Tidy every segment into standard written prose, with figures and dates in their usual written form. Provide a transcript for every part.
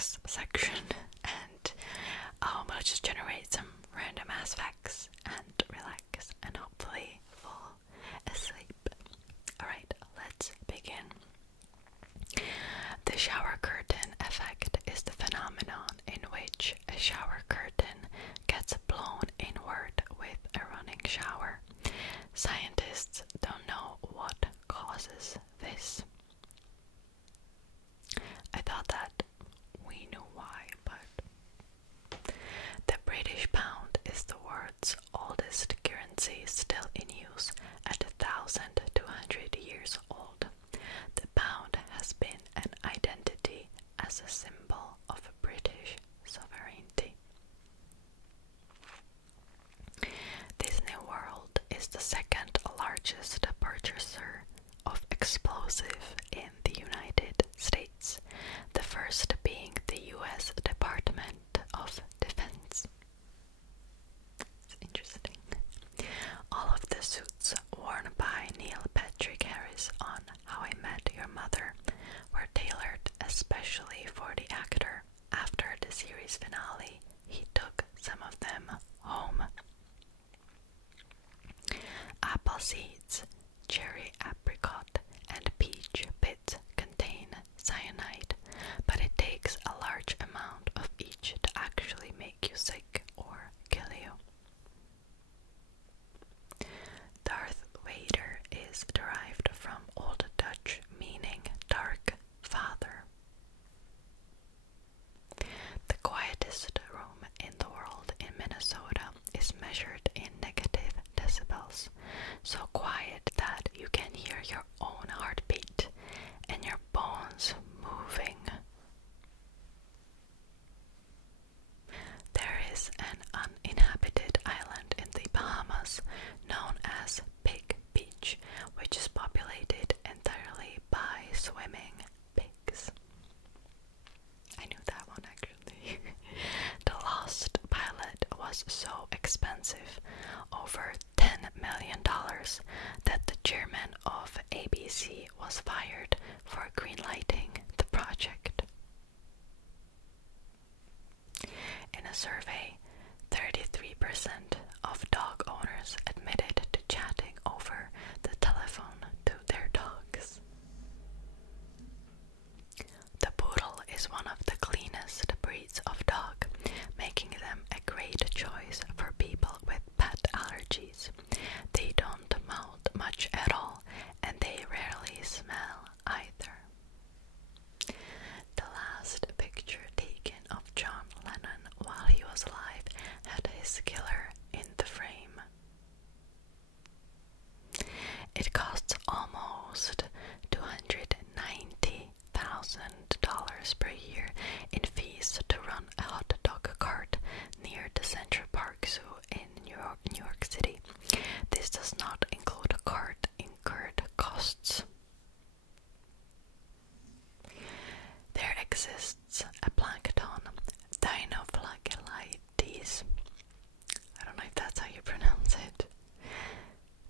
facts section, and we'll just generate some random ass facts and relax and hopefully fall asleep. Alright, let's begin. The shower curtain effect is the phenomenon in which a shower curtain gets blown inward with a running shower. Scientists don't know what causes this. I thought that we knew why, but the British pound is the world's oldest currency, still in use at 1,200 years old. The pound has been an identity as a symbol of British sovereignty. Disney World is the second largest purchaser of explosive in the United States, the first being the US Department of Defense. It's interesting. All of the suits worn by Neil Patrick Harris on How I Met Your Mother were tailored especially for the actor. After the series finale, he took some of them home. Apple seeds, cherry apricot, and peach pits contain cyanide, but it takes a large amount of each to actually make you sick or kill you. Darth Vader is derived from Old Dutch meaning dark father. The quietest room in the world in Minnesota is measured in negative decibels, so quiet that you can hear your own heartbeat and your bones moving. There is an uninhabited island in the Bahamas known as Pig Beach, which is populated entirely by swimming pigs. I knew that one actually. The Lost pilot was so expensive, over $10 million, that the chairman of ABC was fired for greenlighting the project. In a survey, 33% of dog owners admitted to chatting over the telephone to their dogs. The poodle is one of the cleanest breeds of dog, making them a great choice for people with pet allergies. They don't mouth much at all, and they rarely smell either. The last picture taken of John Lennon while he was alive had his killer in the frame. It costs almost $290,000 per year in fees to run a hot dog cart near the Central Park Zoo in New York City. This does not include cart incurred costs. There exists a plankton, Dinoflagellates. I don't know if that's how you pronounce it.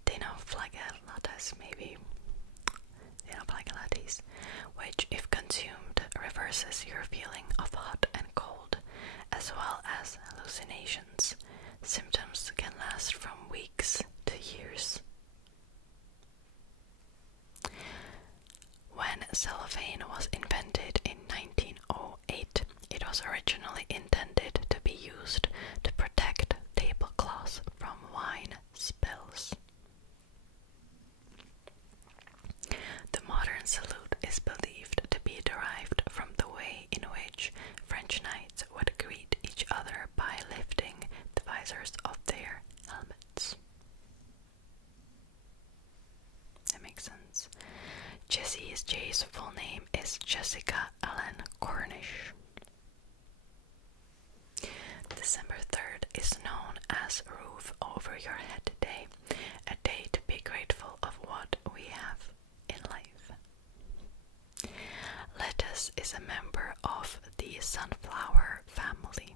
Dinoflagellates, maybe. Dinoflagellates, which, if consumed, reverses your feeling of hot and cold, as well as hallucinations. Symptoms can last from weeks to years. When cellophane was invented in 1908, it was originally intended to be used to protect tablecloths from wine spills. The modern salute is believed to be derived from the way in which French knights would greet each other by lifting the visors of their helmets. That makes sense. Jay's full name is Jessica Ellen Cornish. December 3rd is known as Roof Over Your Head Day, a day to be grateful of what we have in life. Lettuce is a member of the sunflower family.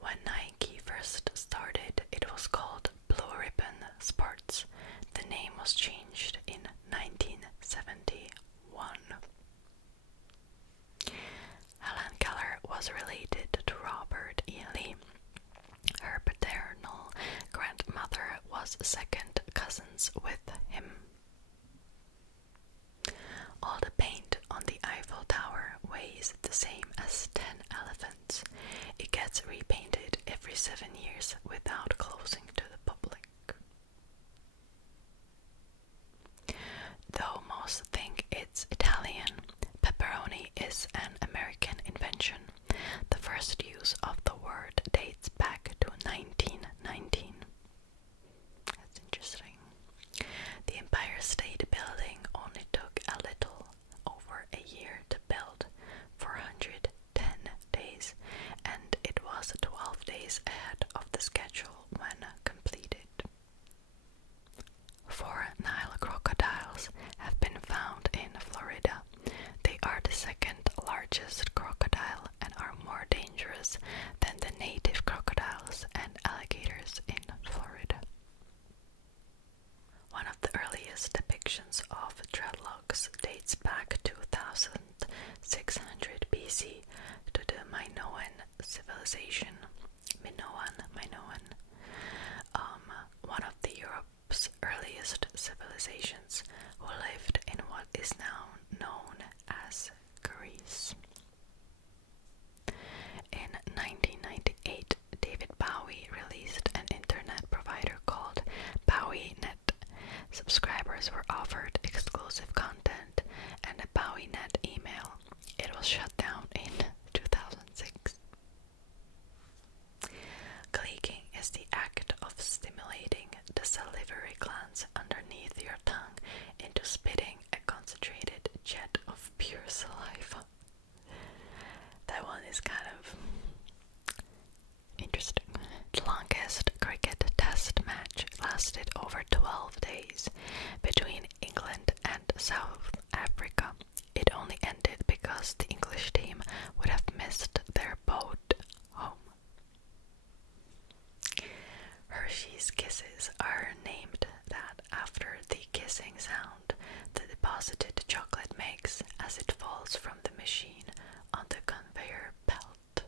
When Nike first started, it was called Blue Ribbon Sports. The name was changed in 1971. 37 years without closing to the public. Though most think it's Italian, pepperoni is an American invention. The first use of the word dates back to 1919. That's interesting. The Empire State Building only took a little over a year to build, 410 days, and it was 12 days ahead of the schedule when completed. 4 Nile crocodiles have been found in Florida. They are the second largest crocodile and are more dangerous than the native crocodiles and alligators in Florida. One of the earliest depictions of dreadlocks dates back to 2600 BC to the Minoan civilization. Minoan. One of the Europe's earliest civilizations, who lived in what is now known as Greece. In 1998, David Bowie released an internet provider called BowieNet. Subscribers were offered exclusive content and a BowieNet email. It was shut down in 2006. Clicking is the act of stimulating the salivary glands underneath your tongue into spitting a concentrated jet of pure saliva. That one is kind of interesting. The longest cricket test match lasted over 12 days between England and South Africa. It only ended because the English team would have missed their boat home. Hershey's Kisses are named that after the kissing sound the deposited chocolate makes as it falls from the machine on the conveyor belt.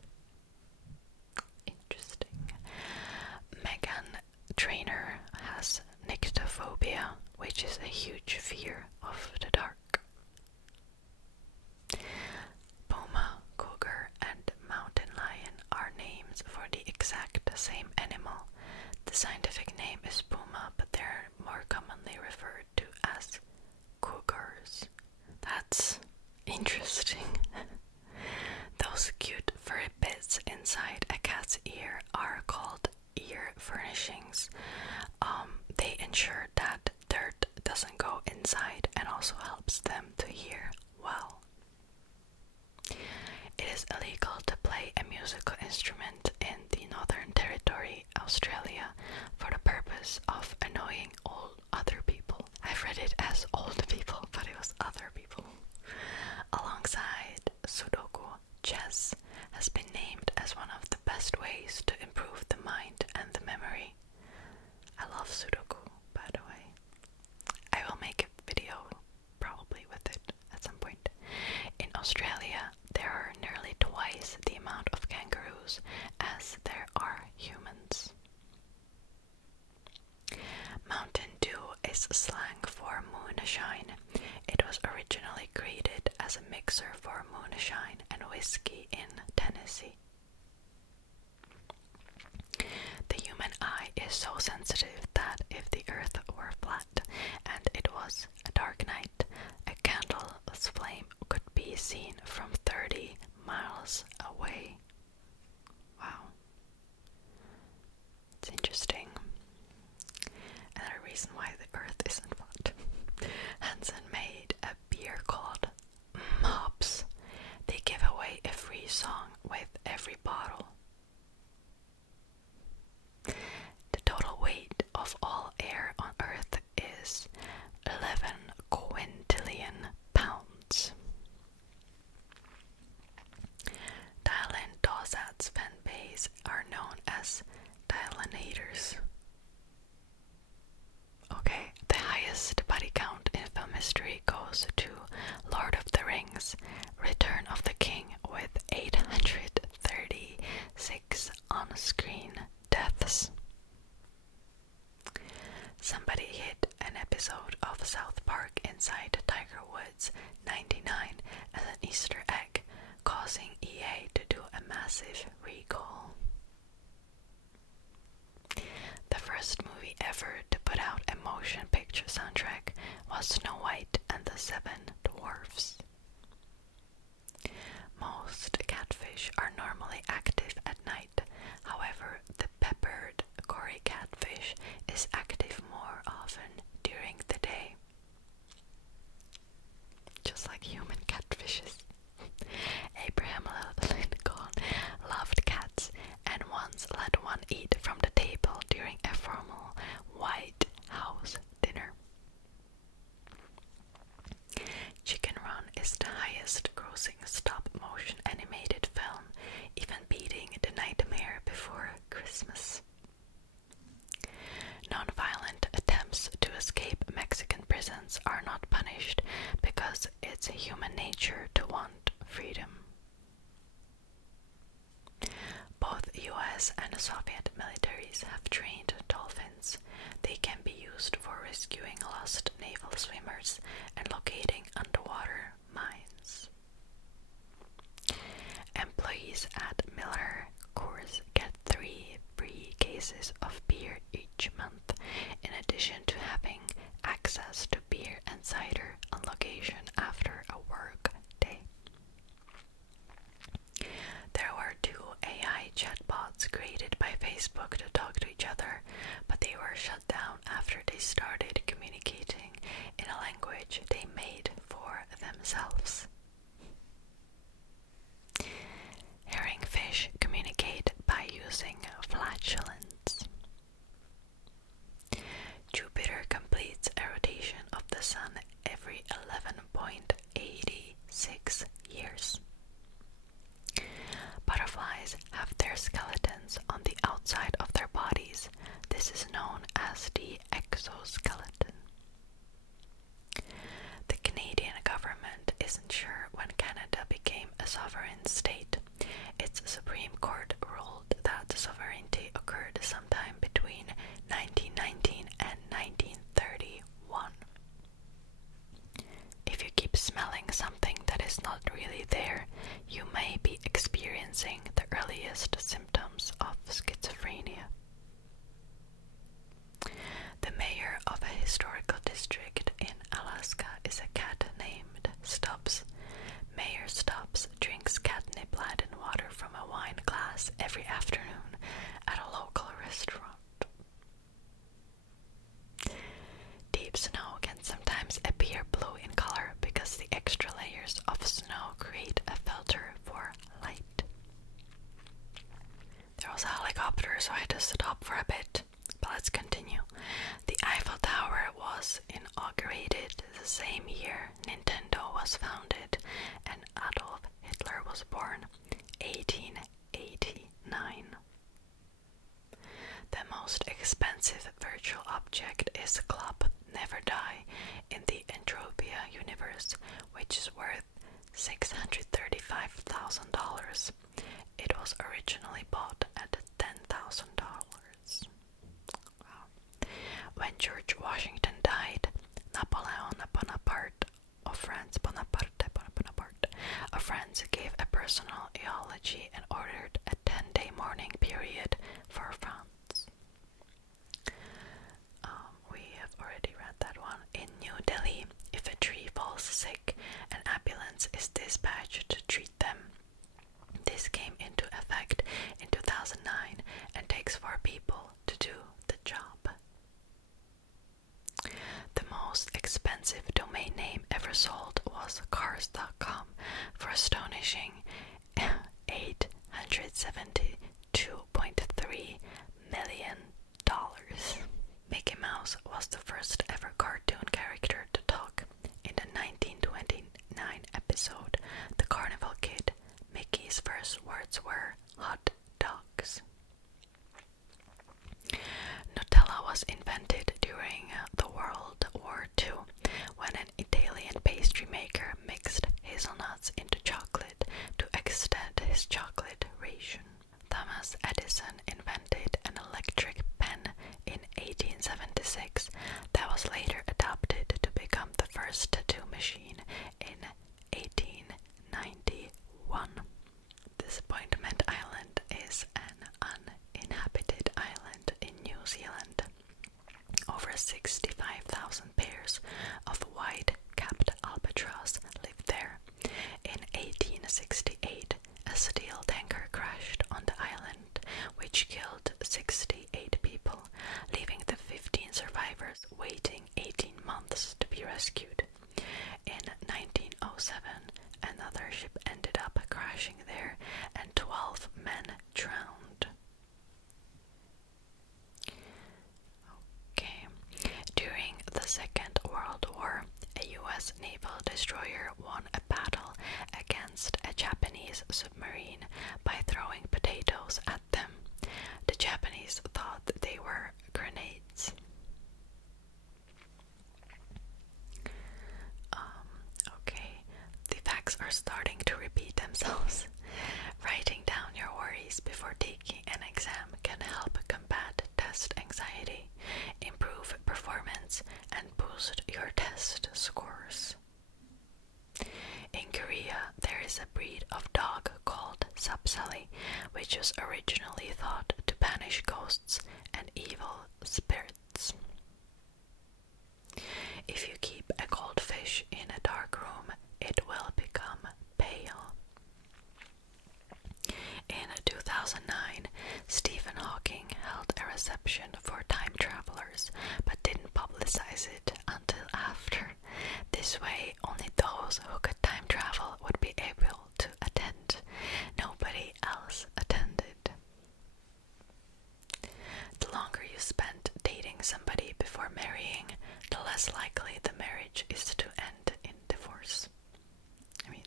Interesting. Meghan Trainor has nyctophobia, which is a huge fear of the dark. Puma, cougar, and mountain lion are names for the exact same animal. The scientific name is puma, but they're more commonly referred to as cougars. That's interesting. Those cute furry bits inside a cat's ear are called ear furnishings. They ensure that dirt doesn't go inside and also helps them to hear well. It is illegal to play a musical instrument in the Northern Territory, Australia, for the purpose of annoying all other people. I've read it as old people, but it was other people. Alongside Sudoku, chess has been named as one of the best ways to improve the mind and the memory. I love Sudoku, by the way. I will make a video probably with it at some point. In Australia, there are nearly twice the amount of kangaroos as there are humans. Mountain Dew is slang for moonshine. It was originally created as a mixer for moonshine and whiskey in Tennessee. The human eye is so sensitive that if the earth were flat and it was a dark night, a candle's flame could be seen from 30 miles away. Wow. It's interesting. Another reason why the earth isn't flat. Hansen made a beer called Mops. They give away a free song with every bottle. The total weight of all air on Earth is 11 quintillion pounds. Dylan Dawsat's fan base are known as Dylanators. Okay, the highest body count in film history goes to Lord of the Rings, Return of the King, with 836 on-screen deaths. Somebody hid an episode of South Park inside Tiger Woods 99 as an Easter egg, causing EA to do a massive recall. first movie ever to put out a motion picture soundtrack was Snow White and the Seven Dwarfs. Most catfish are normally active at night. However, the peppered Cory catfish is active more often during the day. Just like human catfishes. Abraham Lincoln loved cats and once let one eat from the table during a formal White House dinner. Chicken Run is the highest grossing stop-motion animated film, even beating The Nightmare Before Christmas. Non-violent attempts to escape Mexican prisons are not punished because it's human nature to want freedom. Both US and Soviet militaries have trained dolphins. They can be used for rescuing lost naval swimmers and locating underwater mines. Employees at Miller Coors get 3 free cases of beer each month, in addition to having access to beer and cider on location after a work day. There were 2 AI chatbots created by Facebook to talk to each other, but they were shut down after they started communicating in a language they made for themselves. Herringfish communicate by using flatulence. Jupiter completes a rotation of the Sun every 11.86 years. Butterflies have their skeletons on the outside of their bodies. This is known as the exoskeleton. The Canadian government isn't sure when Canada became a sovereign state. Its Supreme Court ruled that the sovereignty occurred sometime between 1919 and 1931. If you keep smelling something that is not really there, you may be experiencing the earliest symptoms of schizophrenia. The mayor of a historical district in Alaska is a cat named Stubbs. Mayor Stubbs drinks catnip-laden water from a wine glass every afternoon at a local restaurant. Deep snow can sometimes appear blue in color because the extra layers of snow create a filter for light. There was a helicopter, so I had to stop for a bit, but let's continue. The Eiffel Tower was inaugurated the same year Nintendo was founded and Adolf Hitler was born, 1889. The most expensive virtual object is Club Never Die in the Entropia universe, which is worth $635,000. It was originally bought at $10,000. Wow. When George Washington died, Napoleon Bonaparte of France, of France gave a personal eulogy and ordered a 10-day mourning period for France. We have already read that one. In New Delhi, if a tree falls sick, an ambulance is dispatched to treat them. This came into effect in 2009 and takes 4 people to do the job. The most expensive domain name ever sold was Cars.com for astonishing $872.3 million. Mickey Mouse was the first ever cartoon character to talk. In the 1929 episode, The Carnival Kid, Mickey's first words were hot dogs. Nutella was invented during the World War II when an Italian pastry maker mixed hazelnuts into chocolate to extend his chocolate ration. Thomas Edison invented an electric pen in 1876 that was later adopted to become the first tattoo machine in 1891. Disappointment Island is an uninhabited island in New Zealand. crashing there and 12 men drowned. Okay. During the Second World War, a US naval destroyer won a battle against a Japanese submarine by throwing potatoes at them. The Japanese thought they were grenades. Okay, the facts are starting to repeat themselves. Writing down your worries before taking an exam can help combat test anxiety, improve performance, and boost your test scores. In Korea, there is a breed of dog called Sapsali, which was originally thought to banish ghosts and evil spirits. If you keep a goldfish in a dark room, it will become pale. In 2009, Stephen Hawking held a reception for time travelers, but didn't publicize it until after. This way, only those who could time travel would be able to attend. Nobody else attended. The longer you spend dating somebody before marrying, the less likely the marriage is to end in divorce. I mean,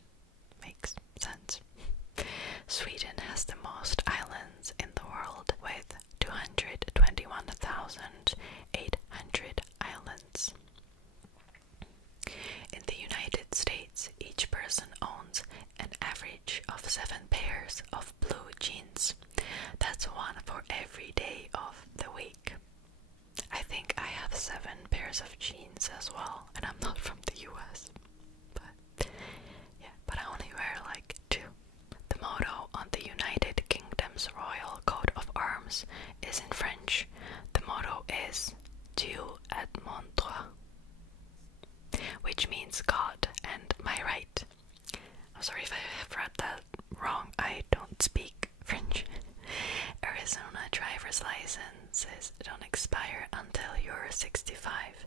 makes sense. Sweden has the most islands in the world, with 221,800 islands. In the United States, each person owns an average of 7 pairs of blue jeans. That's one for every day of the week. I think I have 7 pairs of jeans as well, and I'm not from the US. But yeah, but I only wear like 2. The motto on the United Kingdom's royal coat of arms is in French. The motto is Dieu et mon droit, which means God and my right. I'm sorry if I have read that wrong, I don't speak French. Arizona driver's licenses don't expire until you're 65.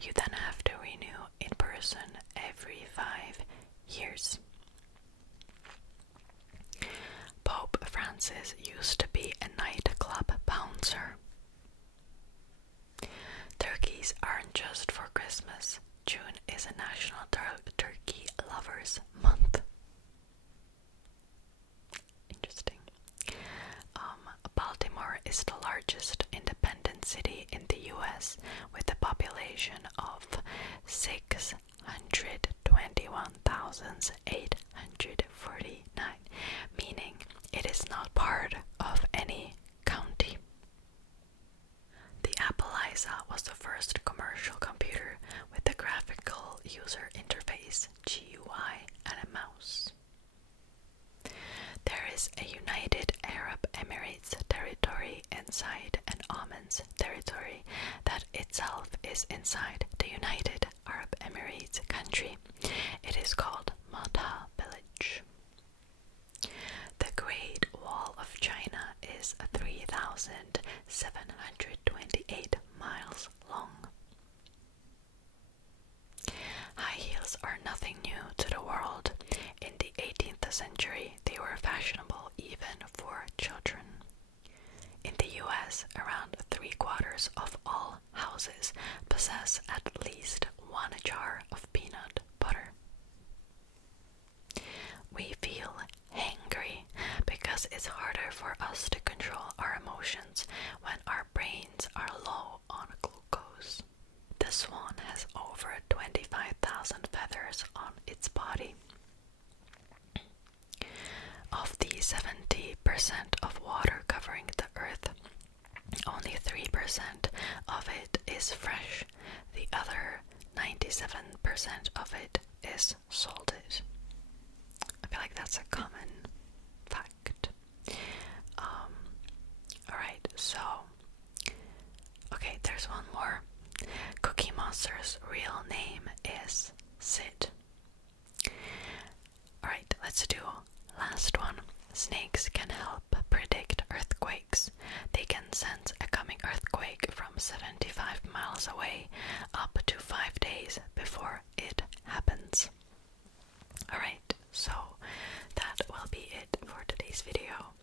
You then have to renew in person every 5 years. Pope Francis used to be a nightclub bouncer. Turkeys aren't just for Christmas. June is a National Turkey Lovers Month. Interesting. Baltimore is the largest independent city in the US with a population of 621,849, meaning it is not part of any county. The Apple ISA was the first commercial computer with a graphical user interface, GUI, and a mouse. There is a United Arab Emirates territory inside an Oman's territory that itself is inside the United Arab Emirates country. It is called Mata Village. The Great Wall of China is 3,728 miles long. High heels are nothing new to the world. In the 18th century, they were fashionable even for children. In the US, around 3/4 of all houses possess at least 1 jar of peanut butter. We feel hangry because it's harder for us to control our emotions when our brains are low on glucose. The swan has over 25,000 feathers on its body. Of the 70% of water covering the earth, only 3% of it is fresh. The other 97% of it is salted. I feel like that's a common fact. Alright, so okay, there's one more. Cookie Monster's real name is Sid. Alright, let's do last one. Snakes can help predict earthquakes. They can sense a coming earthquake from 75 miles away up to 5 days before it happens. Alright, so that will be today's video.